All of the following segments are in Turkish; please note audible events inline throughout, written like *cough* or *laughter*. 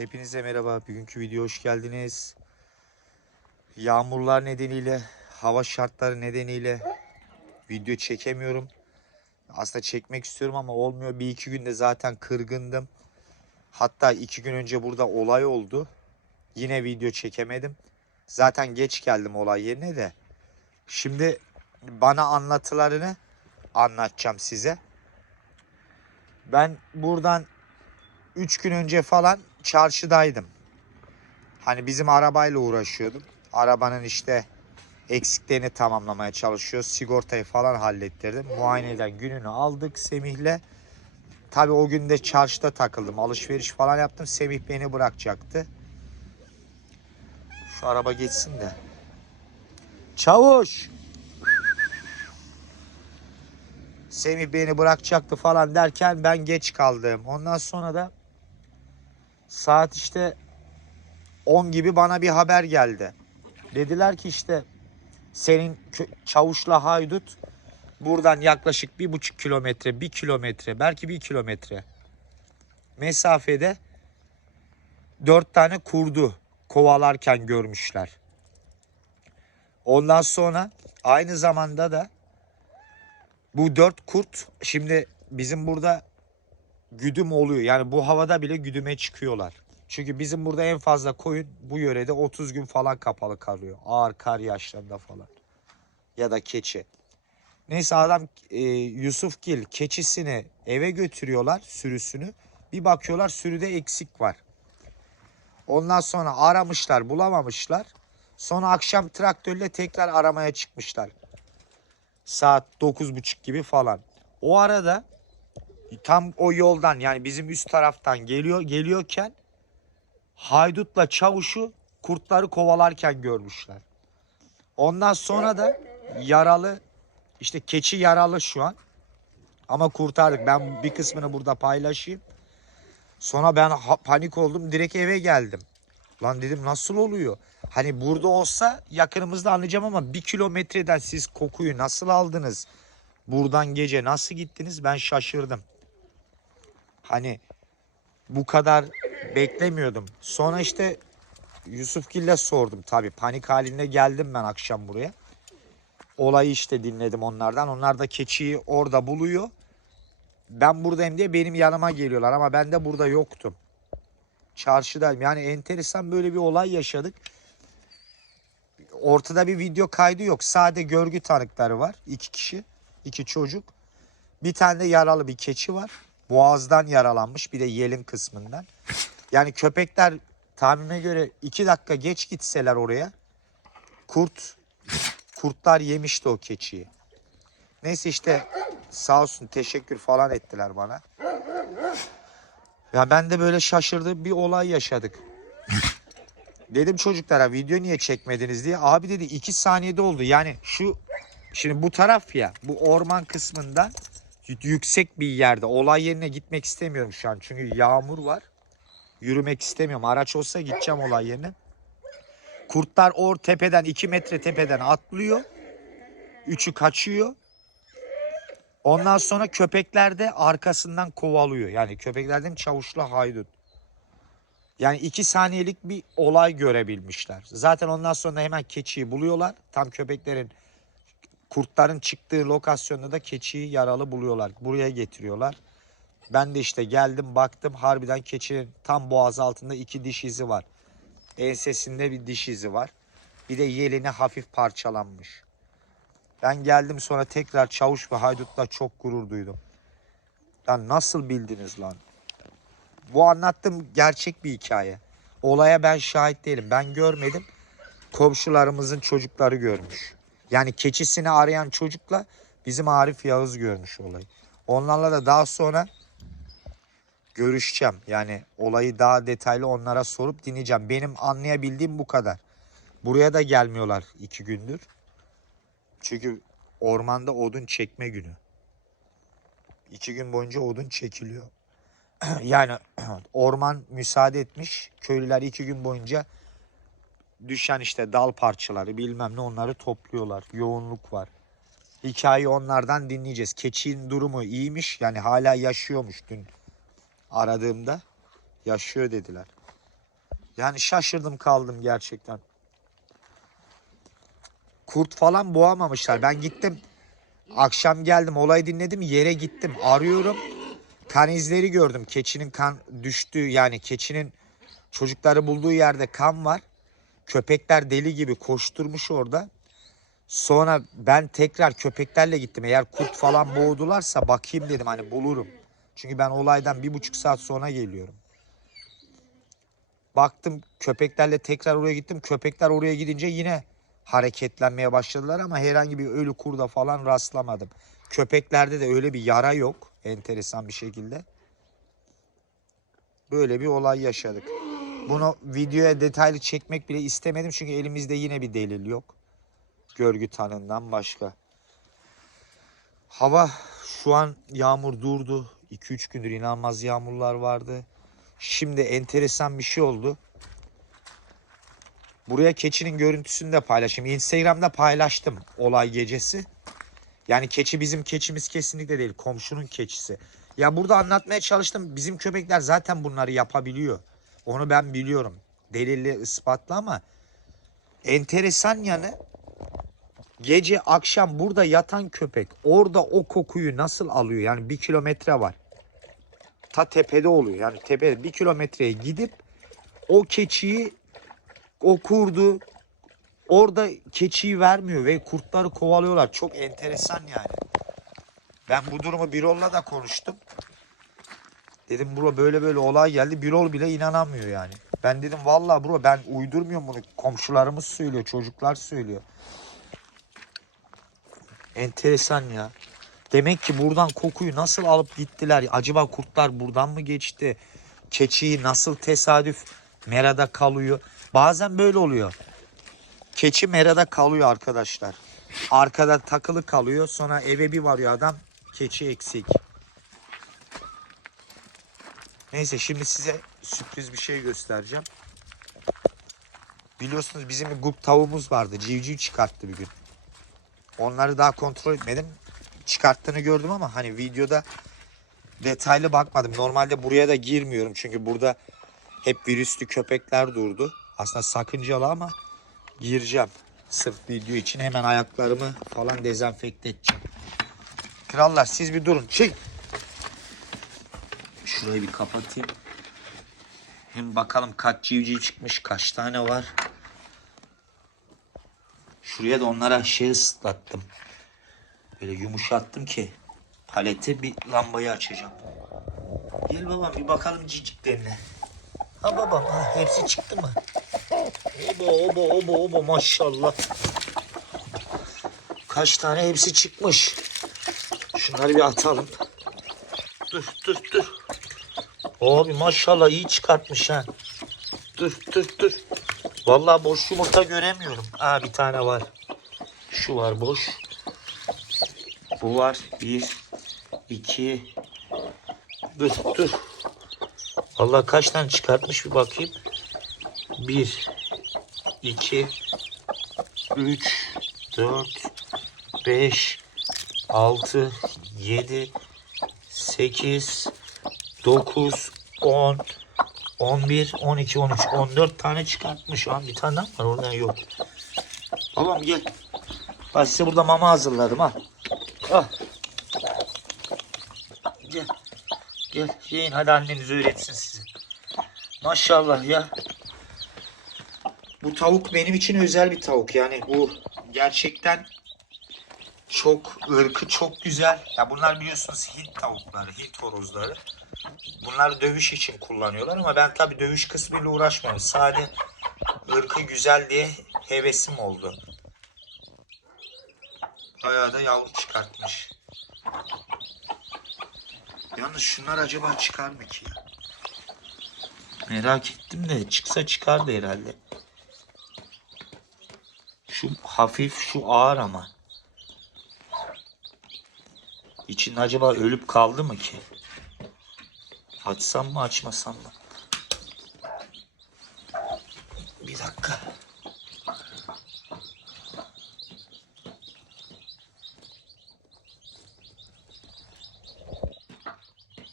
Hepinize merhaba. Bugünkü video hoş geldiniz. Yağmurlar nedeniyle, hava şartları nedeniyle video çekemiyorum. Aslında çekmek istiyorum ama olmuyor. Bir iki günde zaten kırgındım. Hatta iki gün önce burada olay oldu. Yine video çekemedim. Zaten geç geldim olay yerine de. Şimdi bana anlatılarını anlatacağım size. Ben buradan 3 gün önce falan çarşıdaydım. Hani bizim arabayla uğraşıyordum. Arabanın işte eksiklerini tamamlamaya çalışıyoruz. Sigortayı falan hallettirdim. Muayeneden gününü aldık Semih'le. Tabii o gün de çarşıda takıldım. Alışveriş falan yaptım. Semih beni bırakacaktı. Şu araba geçsin de. Çavuş! Semih beni bırakacaktı falan derken ben geç kaldım. Ondan sonra da saat işte 10 gibi bana bir haber geldi. Dediler ki işte senin çavuşla haydut buradan yaklaşık bir buçuk kilometre, bir kilometre, belki bir kilometre mesafede dört tane kurdu kovalarken görmüşler. Ondan sonra aynı zamanda da bu dört kurt şimdi bizim burada güdüm oluyor. Yani bu havada bile güdüme çıkıyorlar. Çünkü bizim burada en fazla koyun bu yörede 30 gün falan kapalı kalıyor. Ağır kar yağışlarında falan. Ya da keçi. Neyse adam e, Yusufgil keçisini eve götürüyorlar sürüsünü. Bir bakıyorlar sürüde eksik var. Ondan sonra aramışlar bulamamışlar. Sonra akşam traktörle tekrar aramaya çıkmışlar. Saat 9.30 gibi falan. O arada tam o yoldan yani bizim üst taraftan geliyor geliyorken haydutla çavuşu kurtları kovalarken görmüşler. Ondan sonra da yaralı işte keçi yaralı şu an. Ama kurtardık. Ben bir kısmını burada paylaşayım. Sonra ben panik oldum. Direkt eve geldim. Lan dedim nasıl oluyor? Hani burada olsa yakınımızda anlayacağım ama bir kilometreden siz kokuyu nasıl aldınız? Buradan gece nasıl gittiniz? Ben şaşırdım. Hani bu kadar beklemiyordum. Sonra işte Yusufgil'le sordum tabii. Panik halinde geldim ben akşam buraya. Olayı işte dinledim onlardan. Onlar da keçiyi orada buluyor. Ben buradayım diye benim yanıma geliyorlar ama ben de burada yoktum. Çarşıdayım. Yani enteresan böyle bir olay yaşadık. Ortada bir video kaydı yok. Sade görgü tanıkları var. iki kişi. iki çocuk. Bir tane de yaralı bir keçi var. Boğazdan yaralanmış. Bir de yelin kısmından. Yani köpekler tahminime göre iki dakika geç gitseler oraya kurt kurtlar yemişti o keçiyi. Neyse işte sağ olsun teşekkür falan ettiler bana. Ya ben de böyle şaşırdığım bir olay yaşadık. Dedim çocuklara video niye çekmediniz diye. Abi dedi iki saniyede oldu. Yani şu şimdi bu taraf ya bu orman kısmından yüksek bir yerde. Olay yerine gitmek istemiyorum şu an. Çünkü yağmur var. Yürümek istemiyorum. Araç olsa gideceğim olay yerine. Kurtlar or tepeden 2 metre tepeden atlıyor. Üçü kaçıyor. Ondan sonra köpekler de arkasından kovalıyor. Yani köpekler de çavuşla haydut. Yani iki saniyelik bir olay görebilmişler. Zaten ondan sonra hemen keçiyi buluyorlar. Tam köpeklerin kurtların çıktığı lokasyonda da keçiyi yaralı buluyorlar. Buraya getiriyorlar. Ben de işte geldim baktım harbiden keçinin tam boğaz altında iki diş izi var. Ensesinde bir diş izi var. Bir de yelini hafif parçalanmış. Ben geldim sonra tekrar çavuş ve haydutla çok gurur duydum. Lan nasıl bildiniz lan? Bu anlattığım gerçek bir hikaye. Olaya ben şahit değilim. Ben görmedim. Komşularımızın çocukları görmüş. Yani keçisini arayan çocukla bizim Arif Yağız görmüş olayı. Onlarla da daha sonra görüşeceğim. Yani olayı daha detaylı onlara sorup dinleyeceğim. Benim anlayabildiğim bu kadar. Buraya da gelmiyorlar iki gündür. Çünkü ormanda odun çekme günü. İki gün boyunca odun çekiliyor. *clears throat* yani *clears throat* orman müsaade etmiş. Köylüler iki gün boyunca düşen işte dal parçaları bilmem ne onları topluyorlar. Yoğunluk var. Hikayeyi onlardan dinleyeceğiz. Keçinin durumu iyiymiş. Yani hala yaşıyormuş dün aradığımda. Yaşıyor dediler. Yani şaşırdım kaldım gerçekten. Kurt falan boğamamışlar. Ben gittim. Akşam geldim olayı dinledim yere gittim arıyorum. Kan izleri gördüm. Keçinin kan düştüğü yani keçinin çocukları bulduğu yerde kan var. Köpekler deli gibi koşturmuş orada. Sonra ben tekrar köpeklerle gittim. Eğer kurt falan boğdularsa bakayım dedim hani bulurum. Çünkü ben olaydan bir buçuk saat sonra geliyorum. Baktım köpeklerle tekrar oraya gittim. Köpekler oraya gidince yine hareketlenmeye başladılar ama herhangi bir ölü kurda falan rastlamadım. Köpeklerde de öyle bir yara yok enteresan bir şekilde. Böyle bir olay yaşadık. Bunu videoya detaylı çekmek bile istemedim çünkü elimizde yine bir delil yok. Görgü tanığından başka. Hava şu an yağmur durdu. 2-3 gündür inanılmaz yağmurlar vardı. Şimdi enteresan bir şey oldu. Buraya keçinin görüntüsünü de paylaşayım. Instagram'da paylaştım olay gecesi. Yani keçi bizim keçimiz kesinlikle değil. Komşunun keçisi. Ya burada anlatmaya çalıştım. Bizim köpekler zaten bunları yapabiliyor. Onu ben biliyorum. Delilli ispatlı ama enteresan yanı gece akşam burada yatan köpek orada o kokuyu nasıl alıyor? Yani bir kilometre var. Ta tepede oluyor. Yani tepede bir kilometreye gidip o keçiyi o kurdu orada keçiyi vermiyor ve kurtları kovalıyorlar. Çok enteresan yani. Ben bu durumu Birol'la da konuştum. Dedim bro böyle böyle olay geldi. Birol bile inanamıyor yani. Ben dedim vallahi bro ben uydurmuyorum bunu. Komşularımız söylüyor, çocuklar söylüyor. Enteresan ya. Demek ki buradan kokuyu nasıl alıp gittiler? Acaba kurtlar buradan mı geçti? Keçiyi nasıl tesadüf merada kalıyor? Bazen böyle oluyor. Keçi merada kalıyor arkadaşlar. Arkada takılı kalıyor. Sonra eve bir varıyor adam. Keçi eksik. Neyse şimdi size sürpriz bir şey göstereceğim. Biliyorsunuz bizim bir gup tavuğumuz vardı. Civciv çıkarttı bir gün. Onları daha kontrol etmedim. Çıkarttığını gördüm ama hani videoda detaylı bakmadım. Normalde buraya da girmiyorum çünkü burada hep virüslü köpekler durdu. Aslında sakıncalı ama gireceğim. Sırf video için hemen ayaklarımı falan dezenfekte edeceğim. Krallar siz bir durun. Çık. Şurayı bir kapatayım. Hem bakalım kaç civciv çıkmış, kaç tane var. Şuraya da onlara şey ıslattım. Böyle yumuşattım ki paleti bir lambayı açacağım. Gel babam bir bakalım ciciklerine. Ha babam ha hepsi çıktı mı? Oba oba oba oba maşallah. Kaç tane hepsi çıkmış. Şunları bir atalım. Dur dur dur. Abi maşallah iyi çıkartmış ha. Dur dur dur. Vallahi boş yumurta göremiyorum. Aa bir tane var. Şu var boş. Bu var. Bir, iki. Dur dur. Vallahi kaç tane çıkartmış bir bakayım. Bir, iki, üç, dört, beş, altı, yedi, sekiz, dokuz, on, on bir, on iki, on üç, on dört tane çıkartmış. Şu an bir tane var oradan yok. Babam gel. Ben size burada mama hazırladım ha. Al. Gel. Gel yiyin hadi anneniz öğretsin size. Maşallah ya. Bu tavuk benim için özel bir tavuk. Yani bu gerçekten çok ırkı çok güzel. Ya bunlar biliyorsunuz Hint tavukları, Hint horozları. Bunları dövüş için kullanıyorlar ama ben tabii dövüş kısmıyla uğraşmıyorum. Sadece ırkı güzel diye hevesim oldu. Bayağı da yavru çıkartmış. Yalnız şunlar acaba çıkar mı ki? Merak ettim de çıksa çıkardı herhalde. Şu hafif şu ağır ama. İçinde acaba ölüp kaldı mı ki? Açsam mı açmasam mı? Bir dakika.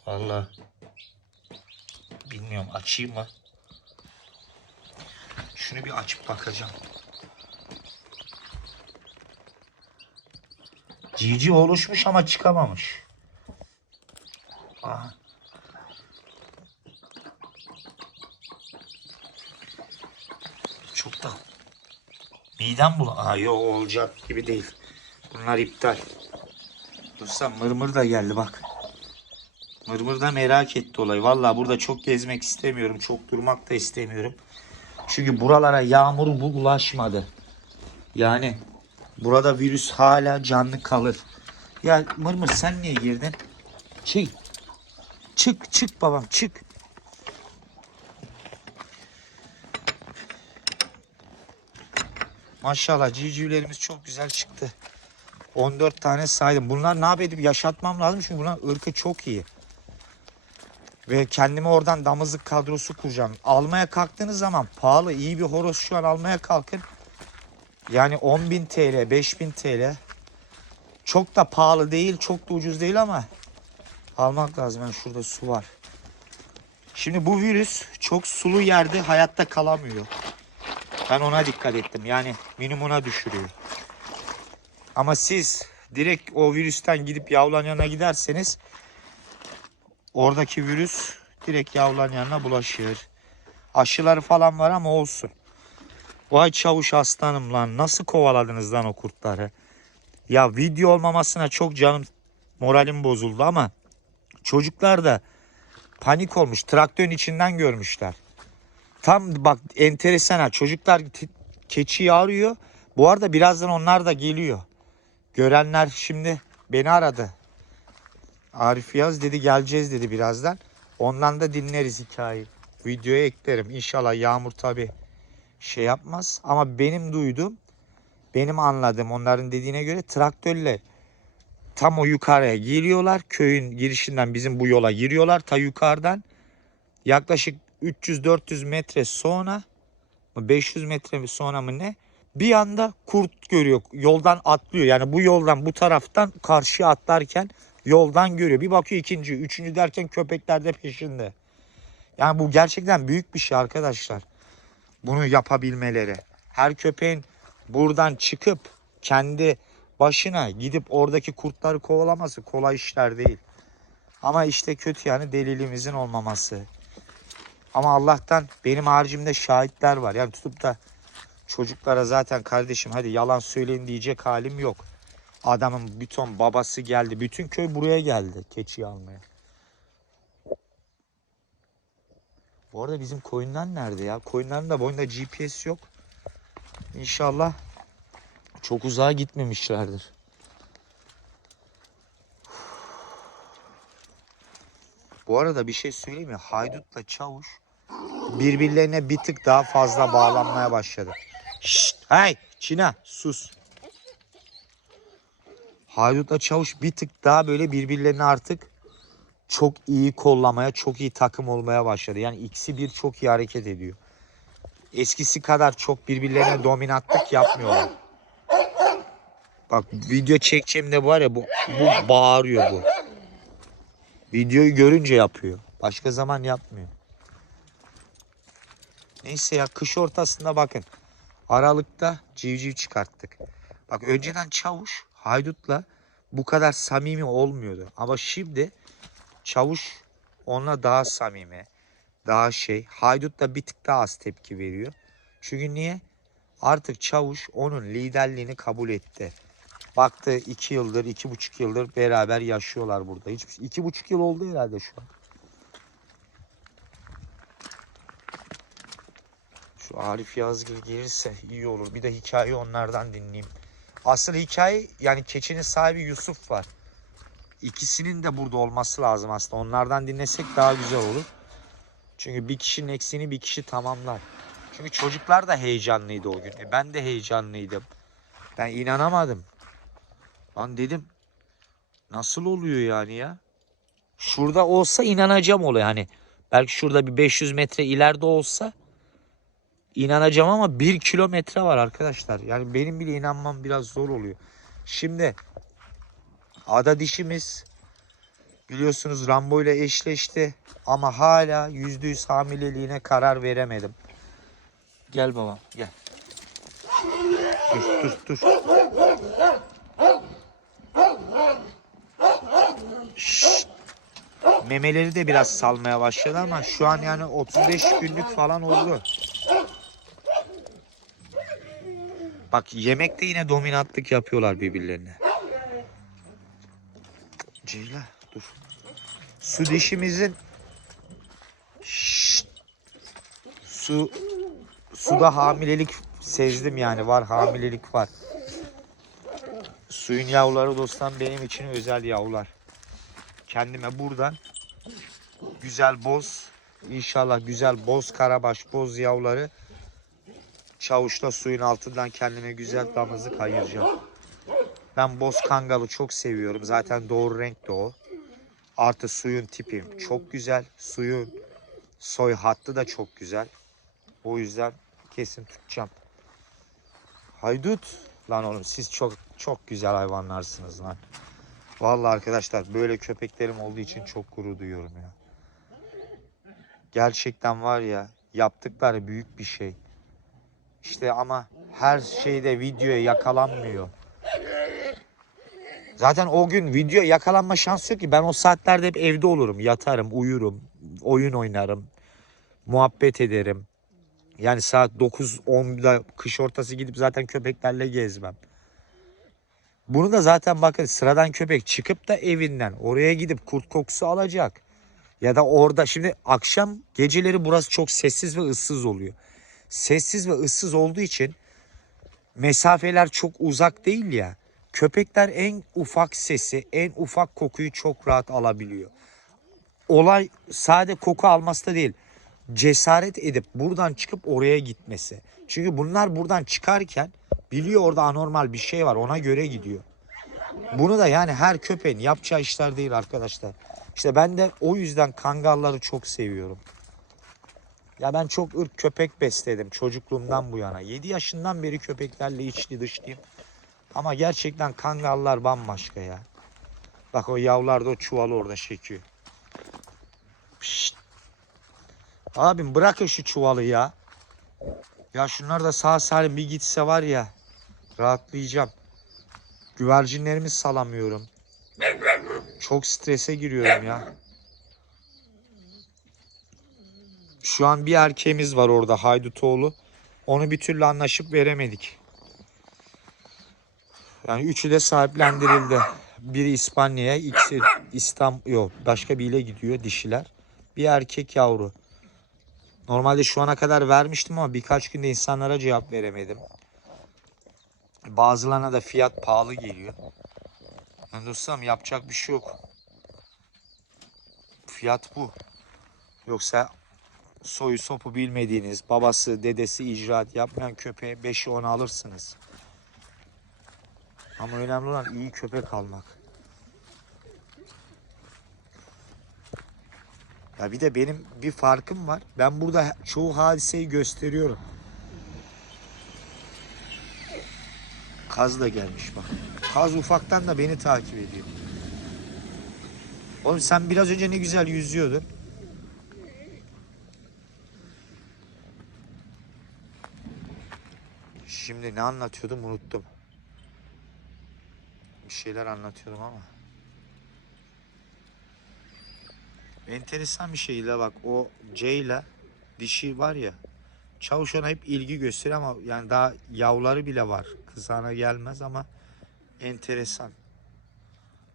Vallahi bilmiyorum açayım mı? Şunu bir açıp bakacağım. Cici oluşmuş ama çıkamamış. Aha. Çok da midem bul. Aa yok olacak gibi değil. Bunlar iptal. Dursa mırmır da geldi bak. Mırmır da merak etti olayı. Vallahi burada çok gezmek istemiyorum. Çok durmak da istemiyorum. Çünkü buralara yağmur bu ulaşmadı. Yani burada virüs hala canlı kalır. Ya Mırmır sen niye girdin? Çık. Çık çık babam çık. Maşallah civcivlerimiz çok güzel çıktı. 14 tane saydım. Bunlar ne yapayım yaşatmam lazım çünkü bunlar ırkı çok iyi. Ve kendime oradan damızlık kadrosu kuracağım. Almaya kalktığınız zaman pahalı iyi bir horoz şu an almaya kalkın. Yani 10.000 TL, 5.000 TL. Çok da pahalı değil, çok da ucuz değil ama almak lazım. Yani şurada su var. Şimdi bu virüs çok sulu yerde hayatta kalamıyor. Ben ona dikkat ettim. Yani minimuma düşürüyor. Ama siz direkt o virüsten gidip yavlan yanına giderseniz oradaki virüs direkt yavlan yanına bulaşır. Aşıları falan var ama olsun. Vay çavuş aslanım lan nasıl kovaladınız lan o kurtları? Ya video olmamasına çok canım moralim bozuldu ama çocuklar da panik olmuş. Traktörün içinden görmüşler. Tam bak enteresan ha. Çocuklar keçiyi arıyor. Bu arada birazdan onlar da geliyor. Görenler şimdi beni aradı. Arif Yaz dedi geleceğiz dedi birazdan. Ondan da dinleriz hikayeyi. Videoya eklerim. İnşallah Yağmur tabi şey yapmaz. Ama benim duyduğum, benim anladığım onların dediğine göre traktörle tam o yukarıya giriyorlar. Köyün girişinden bizim bu yola giriyorlar. Ta yukarıdan yaklaşık 300-400 metre sonra mı 500 metre sonra mı ne bir anda kurt görüyor. Yoldan atlıyor. Yani bu yoldan bu taraftan karşıya atlarken yoldan görüyor. Bir bakıyor ikinci, üçüncü derken köpekler de peşinde. Yani bu gerçekten büyük bir şey arkadaşlar. Bunu yapabilmeleri. Her köpeğin buradan çıkıp kendi başına gidip oradaki kurtları kovalaması kolay işler değil. Ama işte kötü yani deliliğimizin olmaması. Ama Allah'tan benim haricimde şahitler var. Yani tutup da çocuklara zaten kardeşim hadi yalan söyleyin diyecek halim yok. Adamın bütün babası geldi. Bütün köy buraya geldi keçiyi almaya. Bu arada bizim koyunlar nerede ya? Koyunların da boyunda GPS yok. İnşallah çok uzağa gitmemişlerdir. Bu arada bir şey söyleyeyim mi? Haydutla çavuş birbirlerine bir tık daha fazla bağlanmaya başladı. Şşt, hey Çina sus. Haydutla çavuş bir tık daha böyle birbirlerini artık çok iyi kollamaya, çok iyi takım olmaya başladı. Yani ikisi bir çok iyi hareket ediyor. Eskisi kadar çok birbirlerine dominantlık yapmıyorlar. Bak video çekeceğimde var ya bu, bu bağırıyor bu. Videoyu görünce yapıyor. Başka zaman yapmıyor. Neyse ya kış ortasında bakın. Aralıkta civciv çıkarttık. Bak önceden çavuş haydutla bu kadar samimi olmuyordu. Ama şimdi çavuş onunla daha samimi. Daha şey. Haydut da bir tık daha az tepki veriyor. Çünkü niye? Artık çavuş onun liderliğini kabul etti. Baktı iki yıldır, iki buçuk yıldır beraber yaşıyorlar burada. Hiç iki buçuk yıl oldu herhalde şu an. Şu Arif Yazgır gelirse iyi olur. Bir de hikaye onlardan dinleyeyim. Asıl hikaye yani keçinin sahibi Yusuf var. İkisinin de burada olması lazım aslında. Onlardan dinlesek daha güzel olur. Çünkü bir kişinin eksiğini bir kişi tamamlar. Çünkü çocuklar da heyecanlıydı o gün. E ben de heyecanlıydım. Ben inanamadım. Lan dedim nasıl oluyor yani ya? Şurada olsa inanacağım oluyor hani. Belki şurada bir 500 metre ileride olsa inanacağım ama 1 kilometre var arkadaşlar. Yani benim bile inanmam biraz zor oluyor. Şimdi ada dişimiz biliyorsunuz Rambo ile eşleşti ama hala %100 hamileliğine karar veremedim. Gel babam gel. Dur dur dur. Memeleri de biraz salmaya başladı ama şu an yani 35 günlük falan oldu. Bak yemekte yine dominantlık yapıyorlar birbirlerine. Ceyla dur. Su dişimizin Şşt. su suda hamilelik sezdim yani var hamilelik var. Suyun yavruları dostlar benim için özel yavrular. Kendime buradan güzel boz inşallah güzel boz karabaş boz yavruları çavuşla suyun altından kendime güzel damızlık ayıracağım. Ben boz kangalı çok seviyorum. Zaten doğru renk de o. Artı suyun tipi çok güzel. Suyun soy hattı da çok güzel. O yüzden kesin tutacağım. Haydut. Lan oğlum siz çok çok güzel hayvanlarsınız lan. Vallahi arkadaşlar böyle köpeklerim olduğu için çok gurur duyuyorum ya. Gerçekten var ya yaptıkları büyük bir şey. İşte ama her şeyde videoya yakalanmıyor. Zaten o gün video yakalanma şansı yok ki. Ben o saatlerde hep evde olurum. Yatarım, uyurum, oyun oynarım, muhabbet ederim. Yani saat 9-10'da kış ortası gidip zaten köpeklerle gezmem. Bunu da zaten bakın sıradan köpek çıkıp da evinden oraya gidip kurt kokusu alacak. Ya da orada şimdi akşam geceleri burası çok sessiz ve ıssız oluyor. Sessiz ve ıssız olduğu için mesafeler çok uzak değil ya. Köpekler en ufak sesi, en ufak kokuyu çok rahat alabiliyor. Olay sade koku alması da değil. Cesaret edip buradan çıkıp oraya gitmesi. Çünkü bunlar buradan çıkarken biliyor orada anormal bir şey var ona göre gidiyor. Bunu da yani her köpeğin yapacağı işler değil arkadaşlar. İşte ben de o yüzden kangalları çok seviyorum. Ya ben çok ırk köpek besledim çocukluğumdan bu yana. 7 yaşından beri köpeklerle içli dışlıyım. Ama gerçekten kangallar bambaşka ya. Bak o yavrular da o çuvalı orada çekiyor. Pişt. Abim bırakın şu çuvalı ya. Ya şunlar da sağ salim bir gitse var ya. Rahatlayacağım. Güvercinlerimi salamıyorum. Çok strese giriyorum ya. Şu an bir erkeğimiz var orada Haydutoğlu. Onu bir türlü anlaşıp veremedik. Yani üçü de sahiplendirildi. Biri İspanya'ya, ikisi İstanbul, yok başka bir ile gidiyor dişiler. Bir erkek yavru. Normalde şu ana kadar vermiştim ama birkaç günde insanlara cevap veremedim. Bazılarına da fiyat pahalı geliyor. Yani dostum yapacak bir şey yok. Fiyat bu. Yoksa soyu sopu bilmediğiniz, babası, dedesi icraat yapmayan köpeğe 5'i 10 alırsınız. Ama önemli olan iyi köpek almak. Ya bir de benim bir farkım var. Ben burada çoğu hadiseyi gösteriyorum. Kaz da gelmiş bak. Kaz ufaktan da beni takip ediyor. Oğlum sen biraz önce ne güzel yüzüyordun. Şimdi ne anlatıyordum unuttum. Bir şeyler anlatıyordum ama. Enteresan bir şeyle bak o C ile dişi var ya. Çavuş ona hep ilgi gösteriyor ama yani daha yavruları bile var. Kızağına gelmez ama enteresan.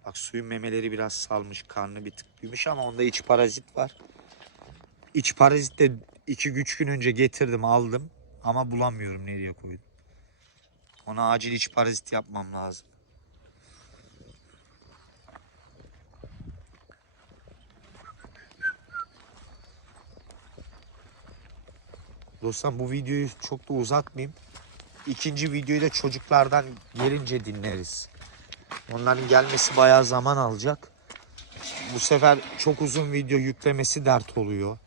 Bak suyun memeleri biraz salmış, karnı bir tık büyümüş ama onda iç parazit var. İç parazit de iki üç gün önce getirdim aldım ama bulamıyorum nereye koydum. Ona acil iç parazit yapmam lazım. Dostlar bu videoyu çok da uzatmayayım. İkinci videoyu da çocuklardan gelince dinleriz. Onların gelmesi bayağı zaman alacak. Bu sefer çok uzun video yüklemesi dert oluyor.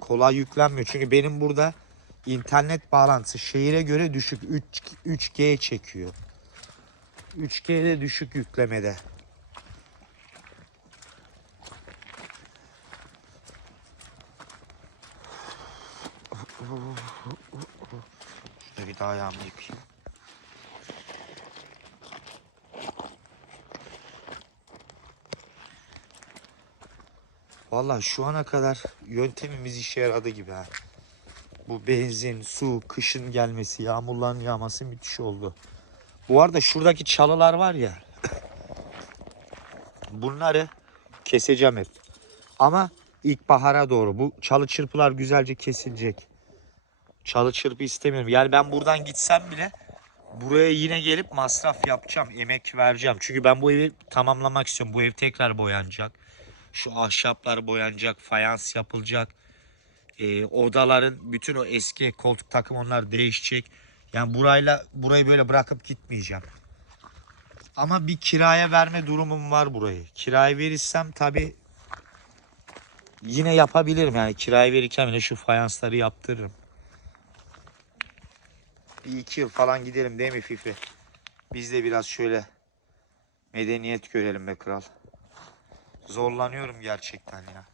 Kolay yüklenmiyor. Çünkü benim burada internet bağlantısı şehire göre düşük. 3, 3G çekiyor. 3G'de düşük yüklemede. Şurada bir ayağımı yıkayayım. Vallahi şu ana kadar yöntemimiz işe yaradı gibi ha. Bu benzin, su, kışın gelmesi, yağmurların yağması müthiş oldu. Bu arada şuradaki çalılar var ya. *coughs* Bunları keseceğim hep. Ama ilkbahara doğru. Bu çalı çırpılar güzelce kesilecek. Çalı çırpı istemiyorum. Yani ben buradan gitsem bile buraya yine gelip masraf yapacağım. Emek vereceğim. Çünkü ben bu evi tamamlamak istiyorum. Bu ev tekrar boyanacak. Şu ahşaplar boyanacak. Fayans yapılacak. Ee, odaların bütün o eski koltuk takım onlar değişecek. Yani burayla burayı böyle bırakıp gitmeyeceğim. Ama bir kiraya verme durumum var burayı. Kiraya verirsem tabi yine yapabilirim yani kiraya verirken bile şu fayansları yaptırırım. Bir iki yıl falan gidelim değil mi Fifi? Biz de biraz şöyle medeniyet görelim be kral. Zorlanıyorum gerçekten ya.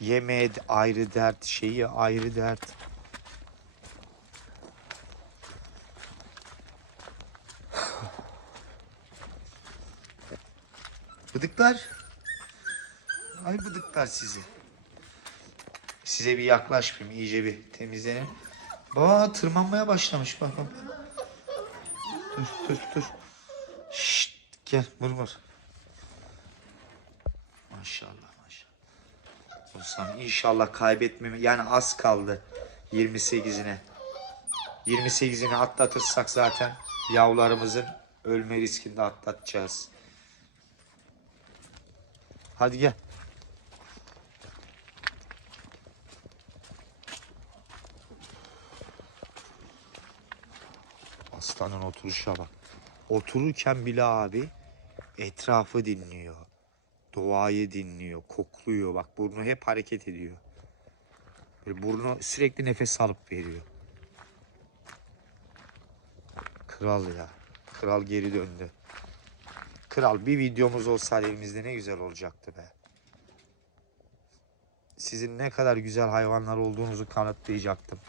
Yemeğe ayrı dert, şeyi ayrı dert. Bıdıklar. Ay bıdıklar sizi. Size bir yaklaşmayayım. iyice bir temizlenin. Baba tırmanmaya başlamış bak bak. Dur dur dur. Şşt, gel vur vur. Maşallah maşallah. Olsam inşallah kaybetmeme yani az kaldı 28'ine. 28'ini atlatırsak zaten yavrularımızın ölme riskini de atlatacağız. Hadi gel. Aslanın oturuşa bak. Otururken bile abi etrafı dinliyor. Doğayı dinliyor, kokluyor. Bak burnu hep hareket ediyor. Böyle burnu sürekli nefes alıp veriyor. Kral ya. Kral geri döndü. Kral bir videomuz olsaydı elimizde ne güzel olacaktı be. Sizin ne kadar güzel hayvanlar olduğunuzu kanıtlayacaktım.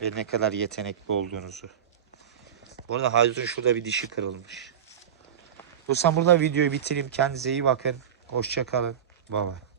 Ve ne kadar yetenekli olduğunuzu. Bu arada Haydut'un şurada bir dişi kırılmış. Dostlar burada videoyu bitireyim. Kendinize iyi bakın. Hoşça kalın. Bye bye.